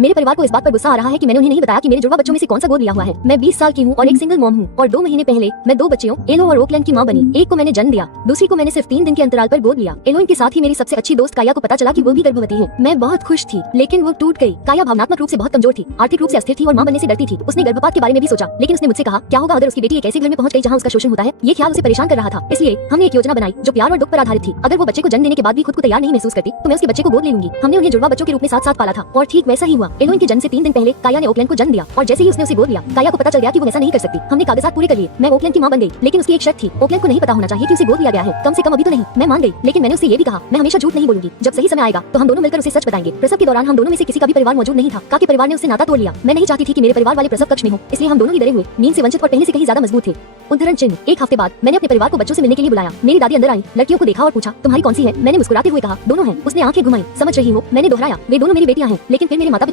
मेरे परिवार को इस बात पर गुस्सा आ रहा है कि मैंने उन्हें नहीं बताया कि मेरे जुड़वा बच्चों में से कौन सा गोद लिया हुआ है। मैं 20 साल की हूँ और एक सिंगल मॉम हूँ और 2 महीने पहले मैं 2 बच्चियों एलो और ओकलैंड की माँ बनी। एक को मैंने जन्म दिया, दूसरी को मैंने सिर्फ 3 दिन के अंतराल पर गोद लिया। एलोइन के साथ ही मेरी सबसे अच्छी दोस्त काया को पता चला कि वो भी गर्भवती है। मैं बहुत खुश थी, लेकिन वो टूट गई। काया भावनात्मक रूप से बहुत कमजोर थी, आर्थिक रूप से अस्थिर थी और माँ बनने से डरती थी। उसने गर्भपात के बारे में भी सोचा, लेकिन उसने मुझसे कहा क्या होगा अगर उसकी बेटी एक ऐसे घर में पहुंच गई जहाँ उसका शोषण होता है। ये ख्याल उसे परेशान कर रहा था। इसलिए हमने एक योजना बनाई जो प्यार और दुख पर आधारित थी। अगर वो बच्चे को जन्म देने के बाद भी खुद को तैयार नहीं महसूस करती तो मैं उसके बच्चे को गोद ले लूंगी। हमने उन्हें जुड़वा बच्चों के रूप में साथ साथ पाला था और ठीक वैसा ही हुआ। एलोइन के जन्म से 3 दिन पहले काया ने ओकलैंड को जन्म दिया और जैसे ही उसने उसे गोद लिया, काया को पता चल गया कि वो वैसा नहीं कर सकती। हमने कागजात पूरे कर लिए, मैं ओकलैंड की मां बन गई, लेकिन उसकी एक शर्त थी, ओकलैंड को नहीं पता होना चाहिए कि उसे गोद लिया गया है, कम से कम अभी तो नहीं। मैं मान गई, लेकिन मैंने उससे ये भी कहा मैं हमेशा झूठ नहीं बोलूंगी। जब सही समय आएगा तो हम दोनों मिलकर उसे सच बताएंगे। प्रसव के दौरान हम दोनों में से किसी का भी परिवार मौजूद नहीं था। का के परिवार ने उससे नाता तोड़ लिया। मैं नहीं चाहती थी कि मेरे परिवार वाले प्रसव कक्ष में हो, इसलिए हम दोनों ही डरे हुए, नींद से वंचित और पहले से कहीं ज्यादा मजबूत थे। उद्धरण चिन्ह। एक हफ्ते बाद मैंने अपने परिवार को बच्चों से मिलने के लिए बुलाया। मेरी दादी अंदर आई, लड़कियों को देखा और पूछा तुम्हारी कौन सी है। मैंने मुस्कुराते हुए कहा दोनों हैं। उसने आंखें घुमाई। समझ रही हो? मैंने दोहराया वे दोनों मेरी बेटियां हैं। लेकिन फिर मेरे माता